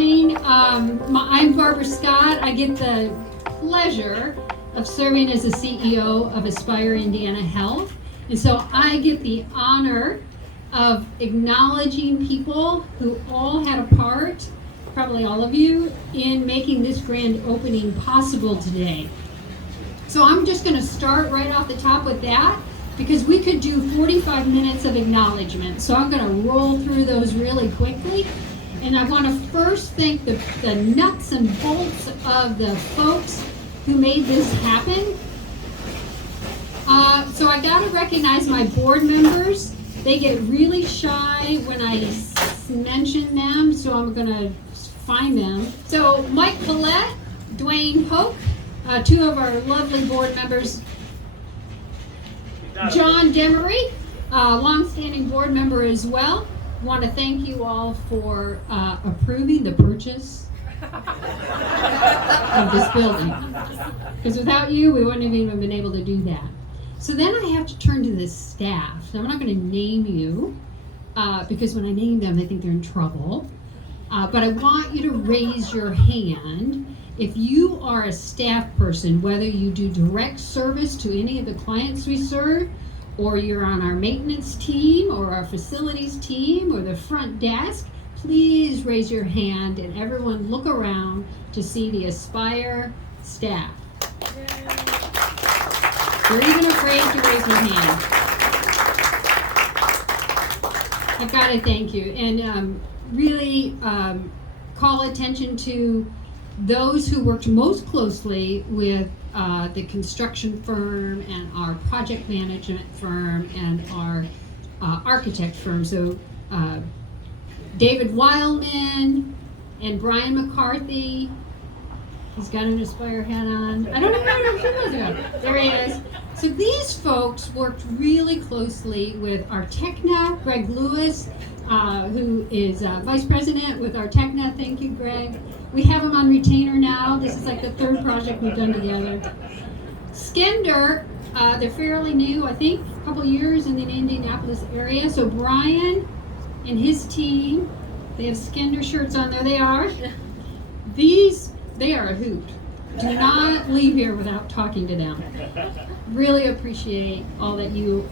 coming. I'm Barbara Scott. I get the pleasure of serving as the CEO of Aspire Indiana Health. And so I get the honor of acknowledging people who all had a part, probably all of you, in making this grand opening possible today. So I'm just going to start right off the top with that, because we could do 45 minutes of acknowledgement. So I'm going to roll through those really quickly. And I want to first thank the nuts and bolts of the folks who made this happen. So I got to recognize my board members. They get really shy when I mention them, so I'm going to find them. So Mike Collette, Dwayne Hoke, two of our lovely board members. John Demery, longstanding board member as well. I want to thank you all for approving the purchase of this building. Because without you, we wouldn't have even been able to do that. So then I have to turn to the staff. Now I'm not going to name you, because when I name them, they think they're in trouble. But I want you to raise your hand if you are a staff person, whether you do direct service to any of the clients we serve, or you're on our maintenance team, or our facilities team, or the front desk. Please raise your hand and everyone look around to see the Aspire staff. You're even afraid to raise your hand. I've got to thank you and really call attention to those who worked most closely with the construction firm and our project management firm and our architect firm. So David Wildman and Brian McCarthy. He's got an Aspire hat on. I don't even know if he was there. There he is. So these folks worked really closely with our TechNet, Greg Lewis, who is vice president with our TechNet. Thank you, Greg. We have him on retainer now. This is like the third project we've done together. Skender, they're fairly new, I think, a couple years in the Indianapolis area. So Brian and his team, they have Skender shirts on. There they are. They are a hoot. Do not leave here without talking to them. Really appreciate all that you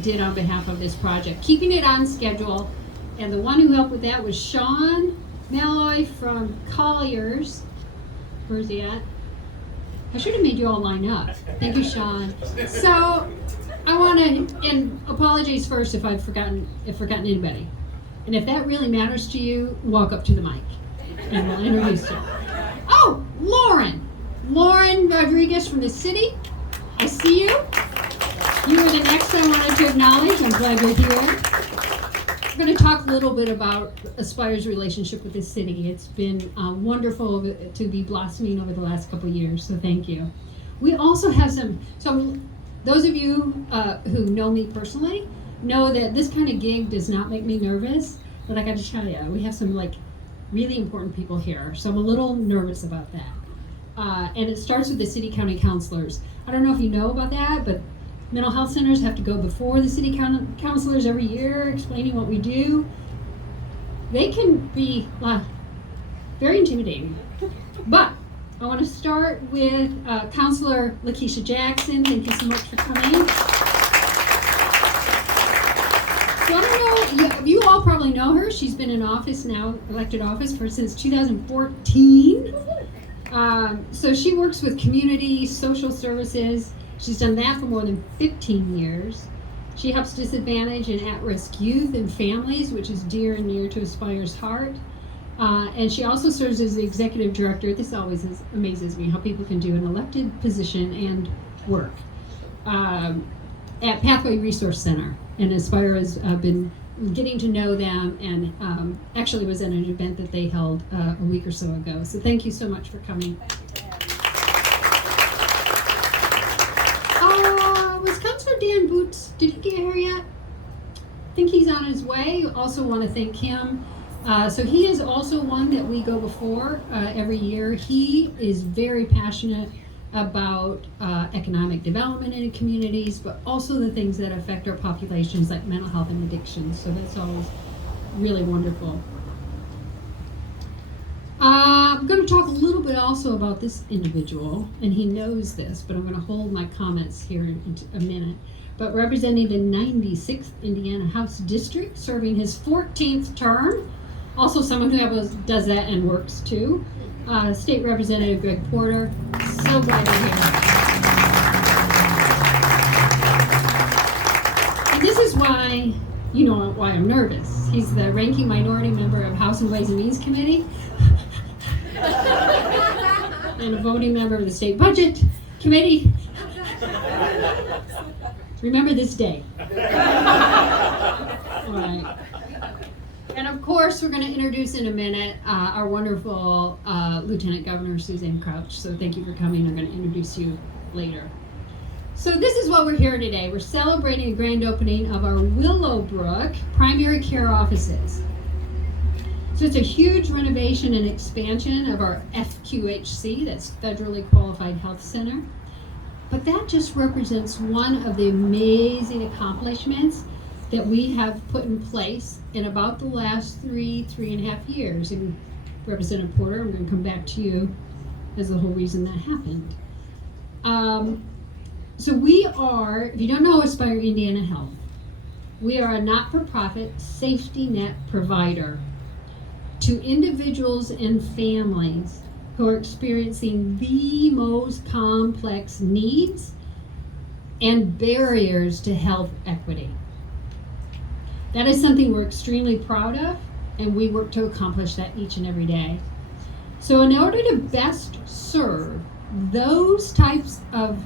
did on behalf of this project. Keeping it on schedule. And the one who helped with that was Sean Malloy from Colliers. Where's he at? I should have made you all line up. Thank you, Sean. So I want to, and apologies first if I've forgotten anybody. And if that really matters to you, walk up to the mic and we'll introduce you. Oh, Lauren Rodriguez from the city. I see you. You were the next I wanted to acknowledge. I'm glad you're here. We're going to talk a little bit about Aspire's relationship with the city. It's been wonderful to be blossoming over the last couple of years, so thank you. We also have so those of you who know me personally know that this kind of gig does not make me nervous, but I got to tell you, we have some really important people here, so I'm a little nervous about that. And it starts with the city county councilors. I don't know if you know about that, but mental health centers have to go before the city councilors every year explaining what we do. They can be very intimidating. But I want to start with Councilor Lakeisha Jackson. Thank you so much for coming. So I don't know, you all probably know her. She's been in office now, elected office since 2014. So she works with community, social services. She's done that for more than 15 years. She helps disadvantaged and at-risk youth and families, which is dear and near to Aspire's heart. And she also serves as the executive director. This always amazes me, how people can do an elected position and work at Pathway Resource Center. And Aspire has been getting to know them, and actually was at an event that they held a week or so ago. So thank you so much for coming. Was Councilor Dan Boots, did he get here yet? I think he's on his way. Also want to thank him. So he is also one that we go before every year. He is very passionate about economic development in communities, but also the things that affect our populations like mental health and addiction. So that's always really wonderful. I'm going to talk a little bit also about this individual, and he knows this, but I'm going to hold my comments here in a minute. But representing the 96th Indiana House District, serving his 14th term, also someone who does that and works too, State Representative Greg Porter. So glad you're here. And this is why, you know why I'm nervous. He's the ranking minority member of House and Ways and Means Committee and a voting member of the State Budget Committee. Remember this day. All right. And of course, we're going to introduce in a minute our wonderful Lieutenant Governor Suzanne Crouch. So thank you for coming. I'm going to introduce you later. So this is what we're here today. We're celebrating the grand opening of our Willowbrook primary care offices. So it's a huge renovation and expansion of our FQHC, that's Federally Qualified Health Center. But that just represents one of the amazing accomplishments that we have put in place in about the last three and a half years. And Representative Porter, I'm going to come back to you as the whole reason that happened. So we are, if you don't know Aspire Indiana Health, we are a not-for-profit safety net provider to individuals and families who are experiencing the most complex needs and barriers to health equity. That is something we're extremely proud of, and we work to accomplish that each and every day. So in order to best serve those types of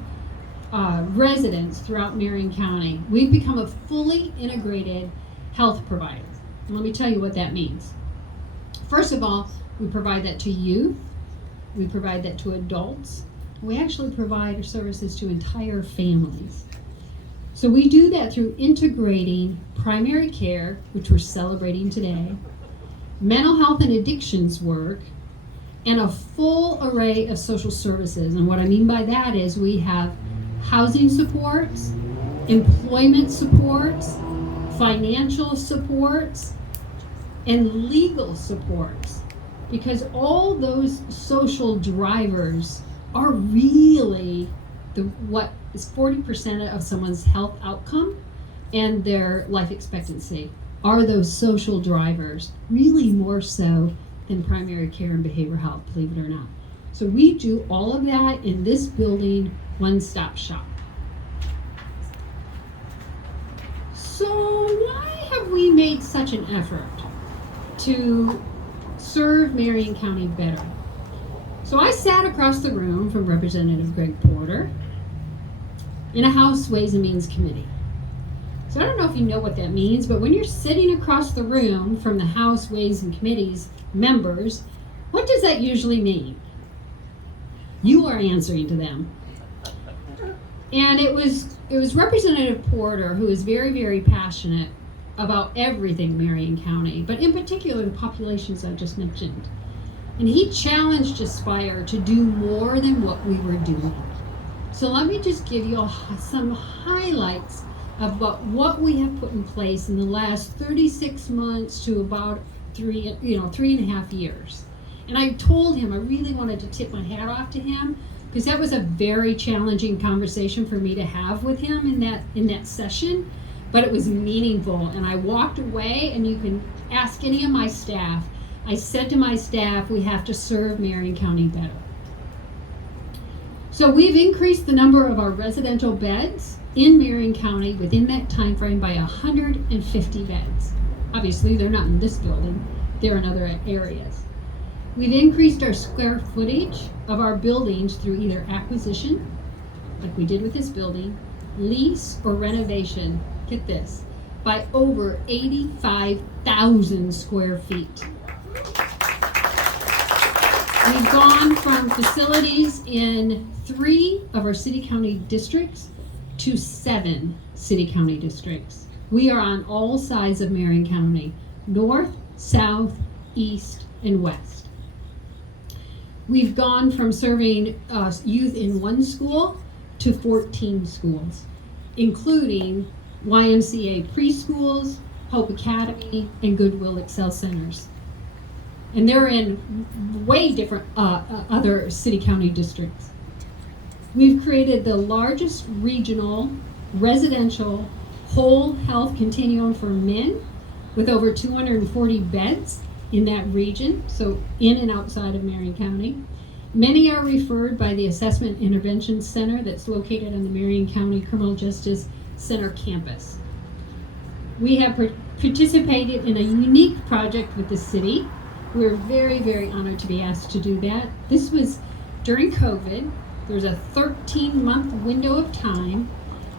residents throughout Marion County, we've become a fully integrated health provider. And let me tell you what that means. First of all, we provide that to youth, we provide that to adults, we actually provide services to entire families. So we do that through integrating primary care, which we're celebrating today, mental health and addictions work, and a full array of social services. And what I mean by that is we have housing supports, employment supports, financial supports, and legal supports, because all those social drivers are really what is 40% of someone's health outcome and their life expectancy are those social drivers, really more so than primary care and behavioral health, believe it or not. So we do all of that in this building, one-stop shop. So why have we made such an effort to serve Marion County better? So I sat across the room from Representative Greg Porter in a House Ways and Means Committee. So I don't know if you know what that means, but when you're sitting across the room from the House Ways and Committees members, what does that usually mean? You are answering to them. And it was Representative Porter who is very, very passionate about everything Marion County, but in particular the populations I just mentioned. And he challenged Aspire to do more than what we were doing. So let me just give you some highlights of what we have put in place in the last 36 months to about 3.5 years. And I told him I really wanted to tip my hat off to him, because that was a very challenging conversation for me to have with him in that session, but it was meaningful. And I walked away, and you can ask any of my staff. I said to my staff, we have to serve Marion County better. So we've increased the number of our residential beds in Marion County within that time frame by 150 beds. Obviously, they're not in this building, they're in other areas. We've increased our square footage of our buildings through either acquisition, like we did with this building, lease, or renovation, get this, by over 85,000 square feet. We've gone from facilities in 3 of our city-county districts to 7 city-county districts. We are on all sides of Marion County, north, south, east, and west. We've gone from serving youth in 1 school to 14 schools, including YMCA preschools, Hope Academy, and Goodwill Excel Centers. And they're in way different other city-county districts. We've created the largest regional residential whole health continuum for men with over 240 beds in that region, so in and outside of Marion County. Many are referred by the Assessment Intervention Center that's located on the Marion County Criminal Justice Center campus. We have participated in a unique project with the city. We're very, very honored to be asked to do that. This was during COVID. There's a 13-month window of time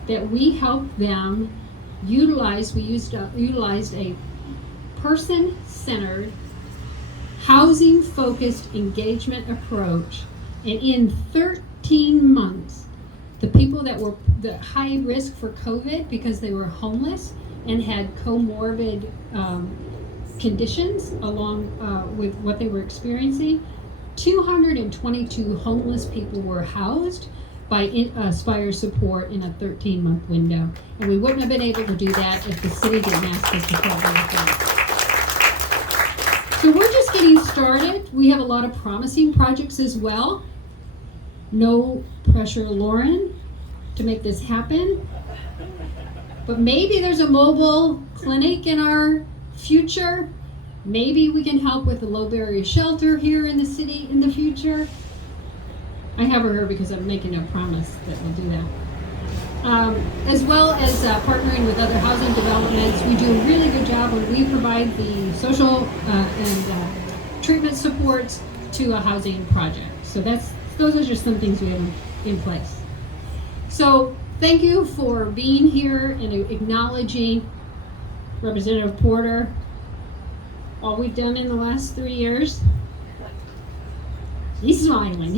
that we helped them utilize. We utilized a person-centered, housing-focused engagement approach. And in 13 months, the people that were the high risk for COVID because they were homeless and had comorbid conditions along with what they were experiencing, 222 homeless people were housed by Aspire support in a 13-month window. And we wouldn't have been able to do that if the city didn't ask us to partner with them. So we're just getting started. We have a lot of promising projects as well. No pressure, Lauren, to make this happen. But maybe there's a mobile clinic in our future. Maybe we can help with the low barrier shelter here in the city in the future. I have her because I'm making a promise that we'll do that. As well as partnering with other housing developments. We do a really good job when we provide the social and treatment supports to a housing project. So those are just some things we have in place. So thank you for being here and acknowledging Representative Porter, all we've done in the last 3 years. He's smiling.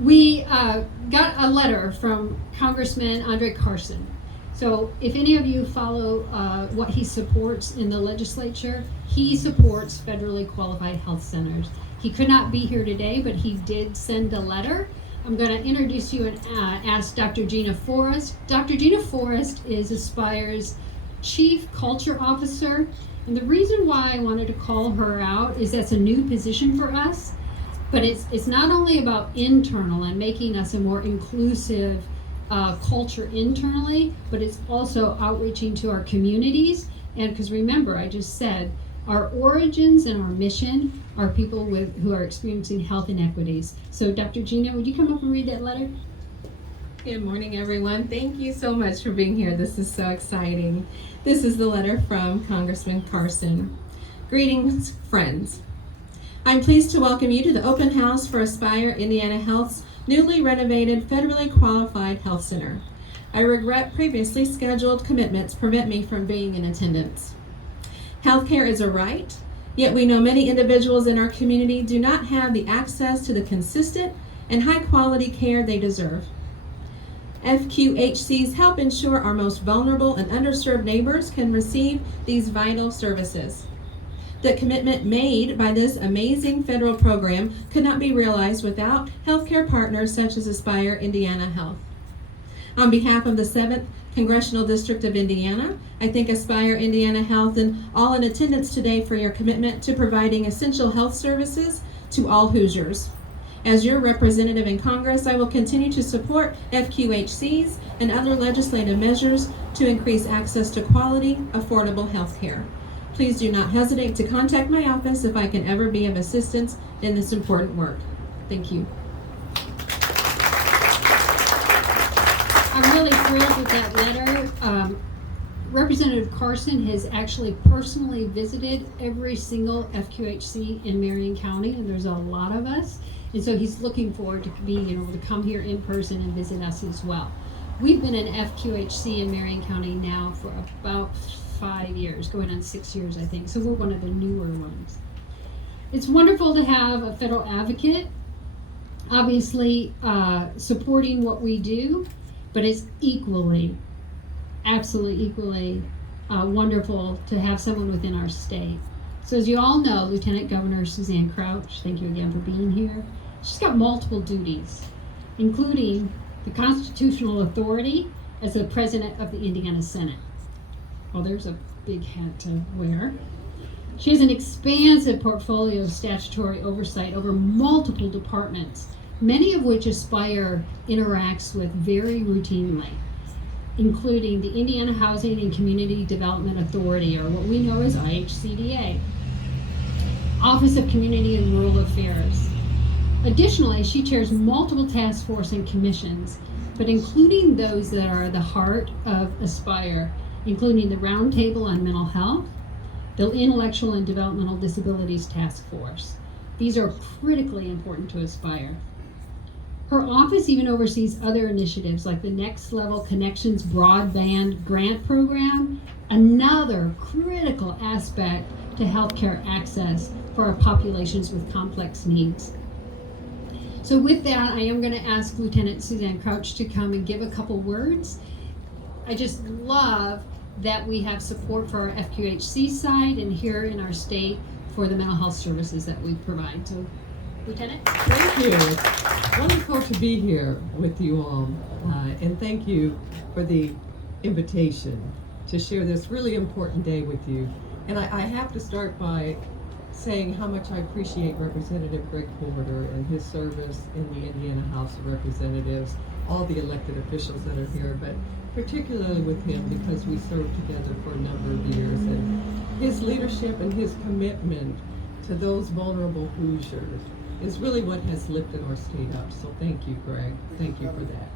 We got a letter from Congressman Andre Carson. So if any of you follow what he supports in the legislature, he supports federally qualified health centers. He could not be here today, but he did send a letter. I'm going to introduce you and ask Dr. Gina Forrest. Dr. Gina Forrest is Aspire's Chief Culture Officer. And the reason why I wanted to call her out is that's a new position for us. But it's not only about internal and making us a more inclusive culture internally, but it's also outreaching to our communities. And because remember, I just said, our origins and our mission are people who are experiencing health inequities. So Dr. Gina, would you come up and read that letter? Good morning, everyone. Thank you so much for being here. This is so exciting. This is the letter from Congressman Carson. Greetings, friends. I'm pleased to welcome you to the open house for Aspire Indiana Health's newly renovated federally qualified health center. I regret previously scheduled commitments prevent me from being in attendance. Healthcare is a right, yet we know many individuals in our community do not have the access to the consistent and high quality care they deserve. FQHCs help ensure our most vulnerable and underserved neighbors can receive these vital services. The commitment made by this amazing federal program could not be realized without healthcare partners such as Aspire Indiana Health. On behalf of the 7th Congressional District of Indiana, I thank Aspire Indiana Health and all in attendance today for your commitment to providing essential health services to all Hoosiers. As your representative in Congress, I will continue to support FQHCs and other legislative measures to increase access to quality, affordable health care. Please do not hesitate to contact my office if I can ever be of assistance in this important work. Thank you. I'm really thrilled with that letter. Representative Carson has actually personally visited every single FQHC in Marion County, and there's a lot of us. And so he's looking forward to being able to come here in person and visit us as well. We've been an FQHC in Marion County now for about 5 years, going on 6 years, I think. So we're one of the newer ones. It's wonderful to have a federal advocate, obviously supporting what we do, but it's absolutely equally wonderful to have someone within our state. So as you all know, Lieutenant Governor Suzanne Crouch, thank you again for being here. She's got multiple duties, including the constitutional authority as the president of the Indiana Senate. Well, there's a big hat to wear. She has an expansive portfolio of statutory oversight over multiple departments, many of which Aspire interacts with very routinely, including the Indiana Housing and Community Development Authority, or what we know as IHCDA, Office of Community and Rural Affairs. Additionally, she chairs multiple task force and commissions, but including those that are the heart of Aspire, including the Roundtable on Mental Health, the Intellectual and Developmental Disabilities Task Force. These are critically important to Aspire. Her office even oversees other initiatives like the Next Level Connections Broadband Grant Program, another critical aspect to healthcare access for our populations with complex needs. So with that, I am going to ask Lieutenant Suzanne Crouch to come and give a couple words. I just love that we have support for our FQHC side and here in our state for the mental health services that we provide. So, Lieutenant? Thank you. It's wonderful to be here with you all. And thank you for the invitation to share this really important day with you. And I have to start by saying how much I appreciate Representative Greg Porter and his service in the Indiana House of Representatives, all the elected officials that are here, but particularly with him because we served together for a number of years. And his leadership and his commitment to those vulnerable Hoosiers is really what has lifted our state up. So thank you, Greg. Thank you for that.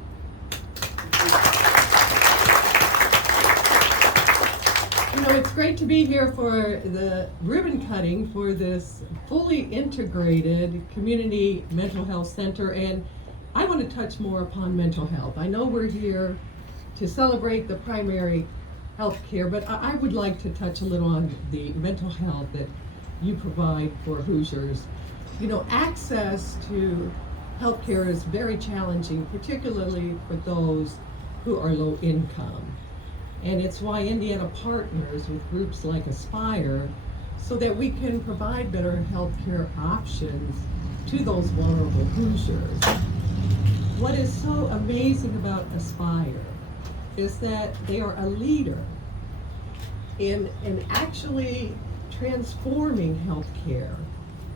You know, it's great to be here for the ribbon cutting for this fully integrated community mental health center, and I want to touch more upon mental health. I know we're here to celebrate the primary health care, but I would like to touch a little on the mental health that you provide for Hoosiers. You know, access to healthcare is very challenging, particularly for those who are low income. And it's why Indiana partners with groups like Aspire so that we can provide better healthcare options to those vulnerable Hoosiers. What is so amazing about Aspire is that they are a leader in actually transforming healthcare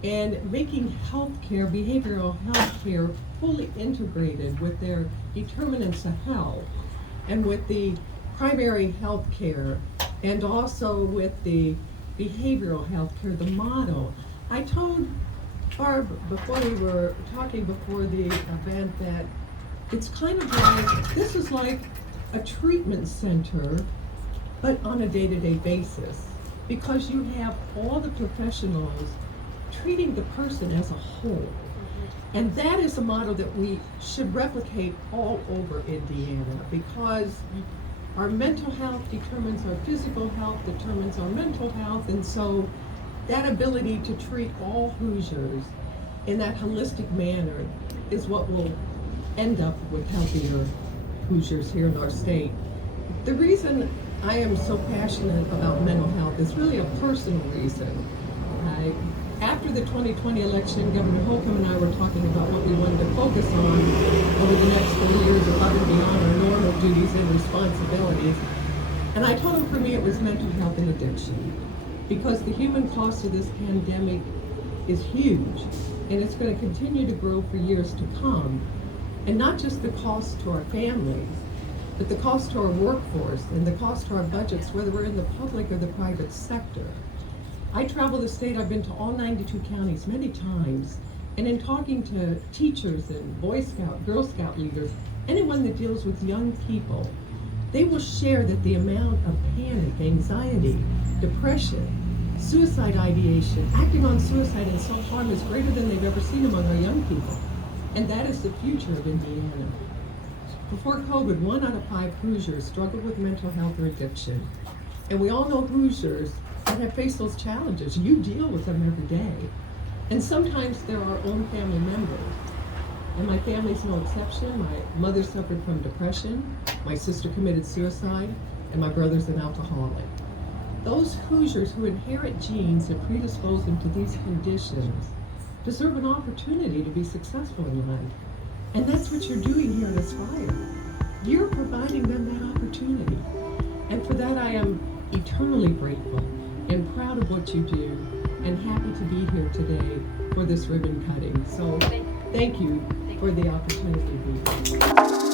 and making healthcare, behavioral healthcare, fully integrated with their determinants of health and with the primary health care and also with the behavioral health care, the model. I told Barb before we were talking before the event that it's kind of like, this is like a treatment center, but on a day-to-day basis, because you have all the professionals treating the person as a whole. And that is a model that we should replicate all over Indiana, because our mental health determines our physical health, determines our mental health, and so that ability to treat all Hoosiers in that holistic manner is what will end up with healthier Hoosiers here in our state. The reason I am so passionate about mental health is really a personal reason. After the 2020 election, Governor Holcomb and I were talking about what we wanted to focus on over the next 4 years above and beyond our normal duties and responsibilities. And I told him for me it was mental health and addiction, because the human cost of this pandemic is huge, and it's going to continue to grow for years to come. And not just the cost to our families, but the cost to our workforce and the cost to our budgets, whether we're in the public or the private sector. I travel the state, I've been to all 92 counties many times, and in talking to teachers and Boy Scout, Girl Scout leaders, anyone that deals with young people, they will share that the amount of panic, anxiety, depression, suicide ideation, acting on suicide and self-harm is greater than they've ever seen among our young people. And that is the future of Indiana. Before COVID, 1 out of 5 Hoosiers struggled with mental health or addiction. And we all know Hoosiers that have faced those challenges. You deal with them every day. And sometimes they're our own family members. And my family's no exception. My mother suffered from depression, my sister committed suicide, and my brother's an alcoholic. Those Hoosiers who inherit genes that predispose them to these conditions deserve an opportunity to be successful in life. And that's what you're doing here at Aspire. You're providing them that opportunity. And for that I am eternally grateful and proud of what what you do, and happy to be here today for this ribbon cutting. So thank you for the opportunity to be here.